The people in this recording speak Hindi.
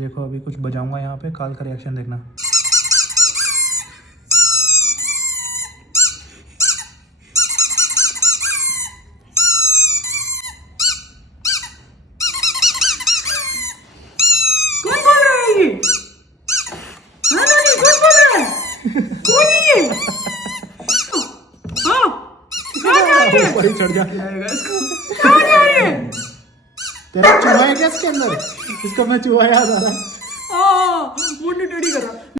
देखो अभी कुछ बजाऊंगा यहाँ पे, काल का रिएक्शन देखना। कौन बोल रहा है ये? हाँ नानी, कौन बोल रहा है? कौन है ये? हाँ, कहाँ जा रही है? ऊपर ही चढ़ जा। कहाँ जा रही है? तेरा चूहा है क्या इसके अंदर? इसको मैं चूहा याद आ रहा है। हाँ, मुन्नी टेढ़ी कर रहा।